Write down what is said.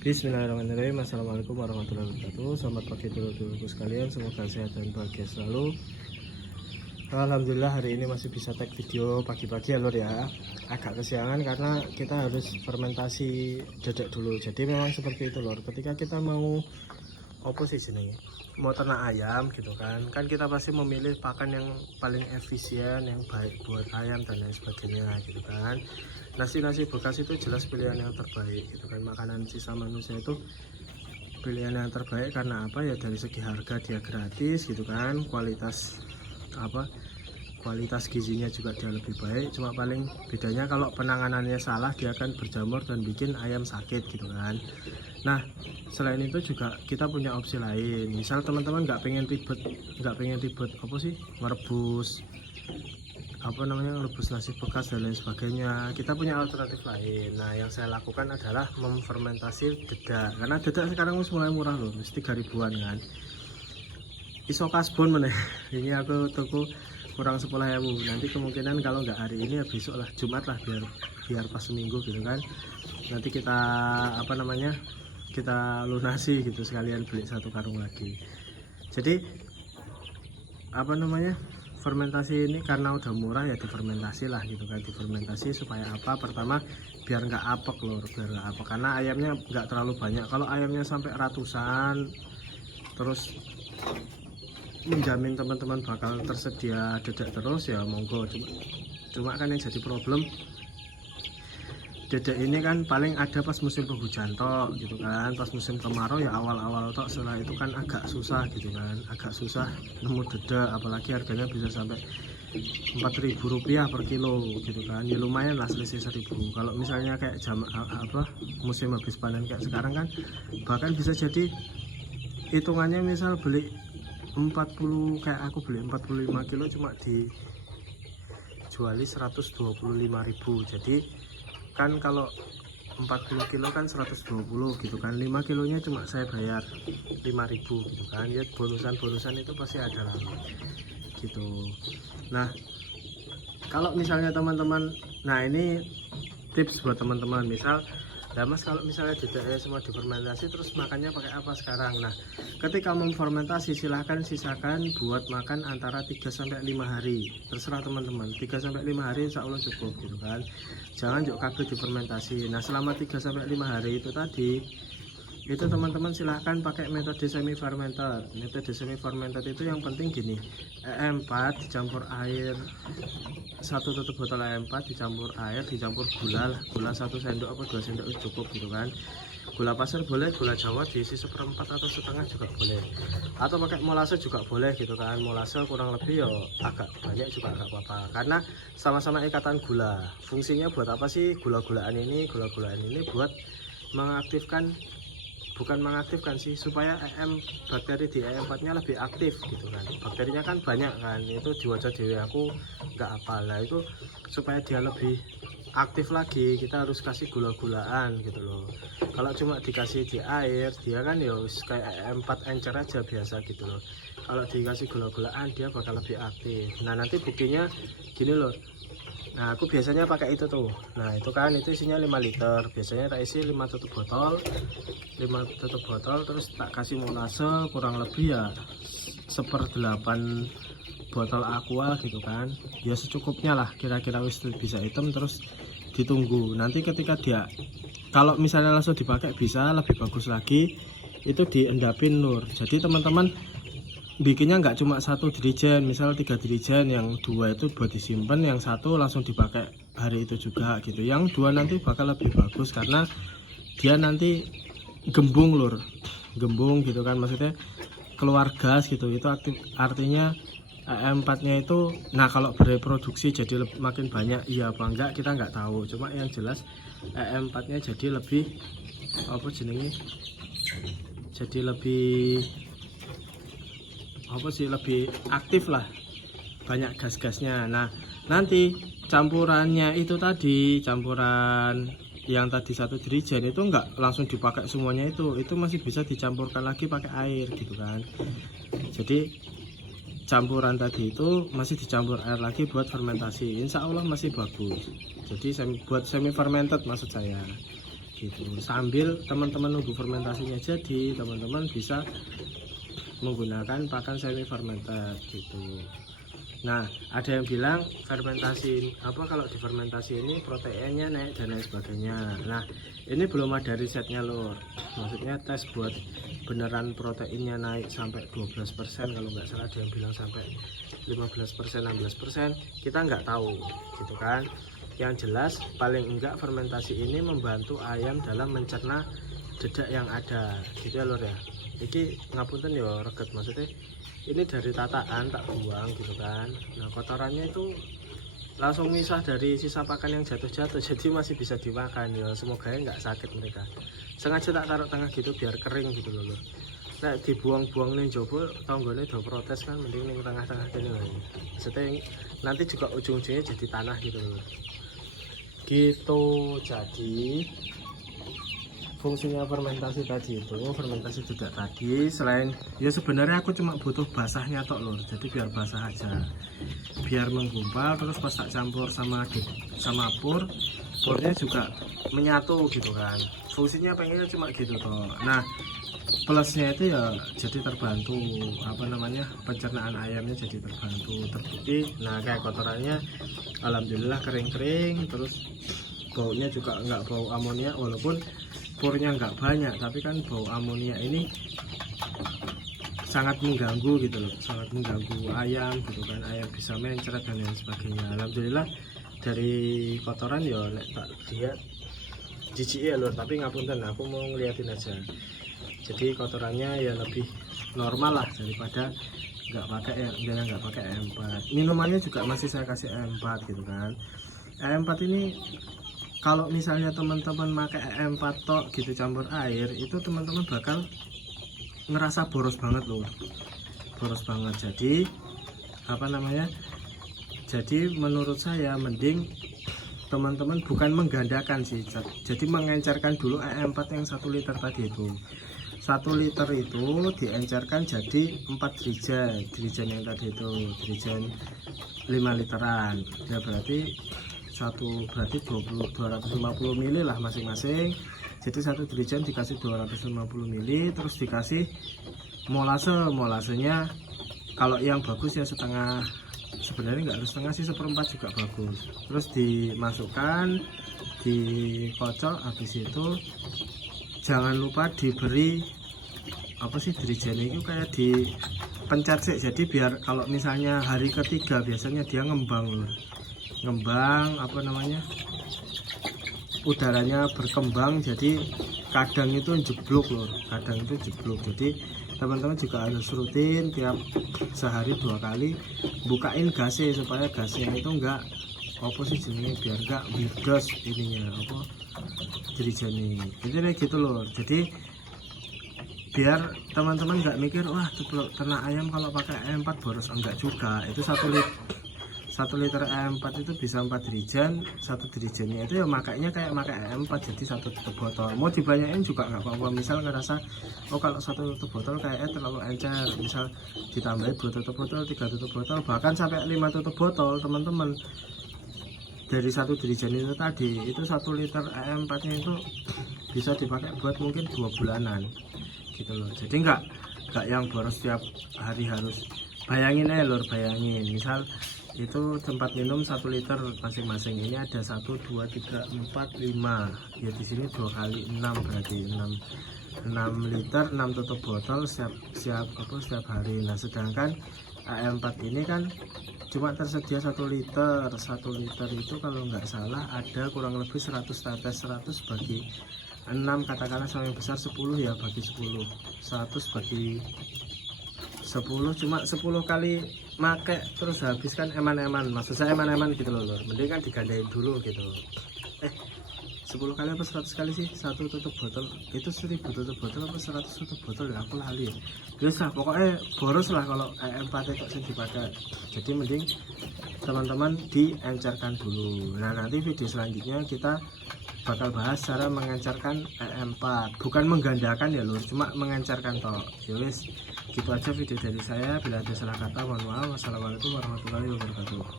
Bismillahirrahmanirrahim. Assalamualaikum warahmatullahi wabarakatuh. Selamat pagi dulur-dulurku sekalian, semoga sehat dan bahagia selalu. Alhamdulillah hari ini masih bisa tag video pagi-pagi ya lur ya. Agak kesiangan karena kita harus fermentasi dedek dulu. Jadi memang seperti itu lur. Ketika kita mau oposisi nih, mau ternak ayam gitu kan kita pasti memilih pakan yang paling efisien, yang baik buat ayam dan lain sebagainya gitu kan. Nasi bekas itu jelas pilihan yang terbaik gitu kan. Makanan sisa manusia itu pilihan yang terbaik karena apa ya, dari segi harga dia gratis gitu kan, kualitas gizinya juga dia lebih baik. Cuma paling bedanya kalau penanganannya salah dia akan berjamur dan bikin ayam sakit gitu kan. Nah selain itu juga kita punya opsi lain. Misal teman-teman nggak pengen ribet merebus rebus nasi bekas dan lain sebagainya, kita punya alternatif lain. Nah yang saya lakukan adalah memfermentasi dedak, karena dedak sekarang mulai murah loh, mesti 3.000-an kan. Iso kasbon meneh ini aku tuku kurang 10.000. nanti kemungkinan kalau nggak hari ini ya besok lah, Jumat lah, biar pas seminggu gitu kan. Nanti kita kita lunasi gitu, sekalian beli 1 karung lagi. Jadi fermentasi ini karena udah murah ya difermentasi lah gitu kan. Difermentasi supaya apa? Pertama biar nggak apek lor, karena ayamnya nggak terlalu banyak. Kalau ayamnya sampai ratusan terus menjamin teman-teman bakal tersedia dedek terus ya monggo. Cuma kan yang jadi problem, dedek ini kan paling ada pas musim penghujan tok gitu kan. Pas musim kemarau ya awal-awal tok, setelah itu kan agak susah gitu kan, agak susah nemu dedek, apalagi harganya bisa sampai Rp4.000 per kilo gitu kan. Ya lumayan lah, selisih 1.000. Kalau misalnya kayak musim habis panen kayak sekarang kan bahkan bisa jadi hitungannya misal beli 40, kayak aku beli 45 kilo cuma dijuali 125.000. Jadi kan kalau 40 kilo kan 120 gitu kan, 5 kilonya cuma saya bayar 5.000 gitu kan. Ya bonusan itu pasti ada lah gitu. Nah kalau misalnya teman-teman, nah ini tips buat teman-teman, misal ya mas kalau misalnya dedeknya semua difermentasi terus makannya pakai apa sekarang. Nah ketika memfermentasi silahkan sisakan buat makan antara 3-5 hari, terserah teman-teman. 3-5 hari insya Allah cukup gitu kan. Jangan juga kabel difermentasi. Nah selama 3-5 hari itu tadi, itu teman-teman silahkan pakai metode semi fermented. Metode semi fermented itu yang penting gini, EM4 dicampur air, 1 tutup botol EM4 dicampur air, dicampur gula 1 sendok atau 2 sendok cukup gitu kan. Gula pasir boleh, gula jawa diisi 1/4 atau setengah juga boleh, atau pakai molase juga boleh gitu kan. Molase kurang lebih ya agak banyak juga nggak apa-apa, karena sama-sama ikatan gula. Fungsinya buat apa sih gula-gulaan ini buat mengaktifkan, bukan mengaktifkan sih, supaya bakteri di EM4 nya lebih aktif gitu kan. Bakterinya kan banyak kan, itu diwaca dewi aku nggak apa lah, itu supaya dia lebih aktif lagi kita harus kasih gula-gulaan gitu loh. Kalau cuma dikasih di air dia kan ya kayak EM4 encer aja biasa gitu loh. Kalau dikasih gula-gulaan dia bakal lebih aktif. Nah nanti buktinya gini loh. Nah aku biasanya pakai itu tuh. Nah itu kan itu isinya 5 liter, biasanya tak isi 5 tutup botol, terus tak kasih molase kurang lebih ya 1/8 botol aqua gitu kan. Ya secukupnya lah, kira-kira bisa hitam. Terus ditunggu, nanti ketika dia, kalau misalnya langsung dipakai bisa lebih bagus lagi, itu diendapin lur. Jadi teman-teman bikinnya nggak cuma 1 dirijen, misal 3 dirijen, yang 2 itu buat disimpan, yang 1 langsung dipakai hari itu juga gitu. Yang 2 nanti bakal lebih bagus karena dia nanti gembung lur, gembung gitu kan, maksudnya keluar gas gitu. Itu aktif, artinya EM4 nya itu, nah kalau bereproduksi jadi makin banyak, iya apa enggak kita nggak tahu. Cuma yang jelas EM4 nya jadi lebih lebih aktif lah, banyak gas-gasnya. Nah nanti campurannya itu tadi, campuran yang tadi 1 dirijen itu enggak langsung dipakai semuanya, itu masih bisa dicampurkan lagi pakai air gitu kan. Jadi campuran tadi itu masih dicampur air lagi buat fermentasi, insya Allah masih bagus. Jadi buat semi fermented maksud saya gitu. Sambil teman-teman nunggu fermentasinya jadi, teman-teman bisa menggunakan pakan semi fermented gitu. Nah, ada yang bilang fermentasi apa, kalau difermentasi ini proteinnya naik dan lain sebagainya. Nah, ini belum ada risetnya lur. Maksudnya tes buat beneran proteinnya naik sampai 12%, kalau nggak salah ada yang bilang sampai 15%, 16%, kita nggak tahu gitu kan. Yang jelas paling enggak fermentasi ini membantu ayam dalam mencerna dedak yang ada gitu ya lur ya. Iki ngapunten ya reget, maksudnya ini dari tataan tak buang gitu kan. Nah, kotorannya itu langsung misah dari sisa pakan yang jatuh-jatuh, jadi masih bisa dimakan ya. Semoga ya nggak sakit mereka. Sengaja tak taruh tengah gitu biar kering gitu loh. Nah, dibuang-buang nih coba tonggolnya udah protes kan, mending nih tengah-tengah gini loh. Maksudnya nanti juga ujung-ujungnya jadi tanah gitu loh. Gitu, jadi fungsinya fermentasi tadi itu, fermentasi dedak tadi, selain ya sebenarnya aku cuma butuh basahnya tok lur, jadi biar basah aja, biar menggumpal, terus pas tak campur sama purnya juga menyatu gitu kan. Fungsinya pengennya cuma gitu toh. Nah, plusnya itu ya jadi terbantu apa namanya, pencernaan ayamnya jadi terbantu, terbukti. Nah, kayak kotorannya alhamdulillah kering-kering, terus baunya juga nggak bau amonia, walaupun purnya nggak banyak, tapi kan bau amonia ini sangat mengganggu gitu loh, sangat mengganggu ayam gitu kan. Ayam bisa mencret dan lain sebagainya. Alhamdulillah dari kotoran ya nek tak lihat jijik ya lur, tapi ngapunten aku mau ngeliatin aja. Jadi kotorannya ya lebih normal lah daripada nggak pakai nggak pakai AM4. Minumannya juga masih saya kasih AM4 gitu kan. AM4 ini kalau misalnya teman-teman pakai AM4 tok gitu campur air, itu teman-teman bakal ngerasa boros banget loh, boros banget. Jadi apa namanya, jadi menurut saya mending teman-teman bukan menggandakan sih, jadi mengencerkan dulu AM4 yang 1 liter tadi itu. 1 liter itu diencerkan jadi 4 dirijen yang tadi itu, dirijen 5 literan ya, berarti 250 ml lah masing-masing. Jadi 1 dirijen dikasih 250 ml, terus dikasih molasenya kalau yang bagus ya setengah, sebenarnya nggak harus setengah sih, 1/4 juga bagus. Terus dimasukkan, dikocok, habis itu jangan lupa diberi apa sih, dirijen itu kayak dipencet sih, jadi biar kalau misalnya hari ketiga biasanya dia ngembang apa namanya, udaranya berkembang, jadi kadang itu jeblok lur, kadang itu jeblok. Jadi teman-teman juga harus rutin tiap sehari 2 kali bukain gasnya, supaya gasnya itu enggak apa sih jenisnya, biar enggak bidos ininya apa dirijennya, jadi gitu loh. Jadi biar teman-teman nggak mikir wah ternak ayam kalau pakai AM4 boros, enggak juga. Itu 1 liter AM4 itu bisa 4 dirijen, 1 dirijennya itu ya makanya kayak pakai AM4, jadi 1 tutup botol. Mau dibanyakin juga nggak apa-apa, misal ngerasa oh kalau 1 tutup botol kayaknya terlalu encer, misal ditambahin 2 tutup botol, 3 tutup botol, bahkan sampai 5 tutup botol teman-teman. Dari 1 dirijen itu tadi, itu 1 liter AM4 nya itu bisa dipakai buat mungkin 2 bulanan gitu loh. Jadi nggak yang boros tiap hari harus. Bayangin aja lur, bayangin misal itu tempat minum 1 liter masing-masing, ini ada 1, 2, 3, 4, 5 ya, di sini 2 kali 6 berarti 6 liter, 6 tutup botol setiap hari. Nah, sedangkan AM4 ini kan cuma tersedia 1 liter. 1 liter itu kalau nggak salah ada kurang lebih 100 tetes, 100 bagi 6 katakanlah sama yang besar 10 ya, bagi 10, 100 bagi 10, cuma 10 kali make terus habis kan eman-eman, maksud saya eman-eman gitu loh lur. Mending kan digandain dulu gitu. 10 kali apa 100 kali sih 1 tutup botol, itu 1000 tutup botol apa 100 tutup botol ya, aku lali ya. Biasa pokoknya boros lah kalau AM4 itu sih dipakai. Jadi mending teman-teman diencerkan dulu. Nah, nanti video selanjutnya kita bakal bahas cara mengencerkan AM4, bukan menggandakan ya lur, cuma mengencerkan toh. Yowes, gitu aja video dari saya. Bila ada salah kata mohon maaf. Wassalamualaikum warahmatullahi wabarakatuh.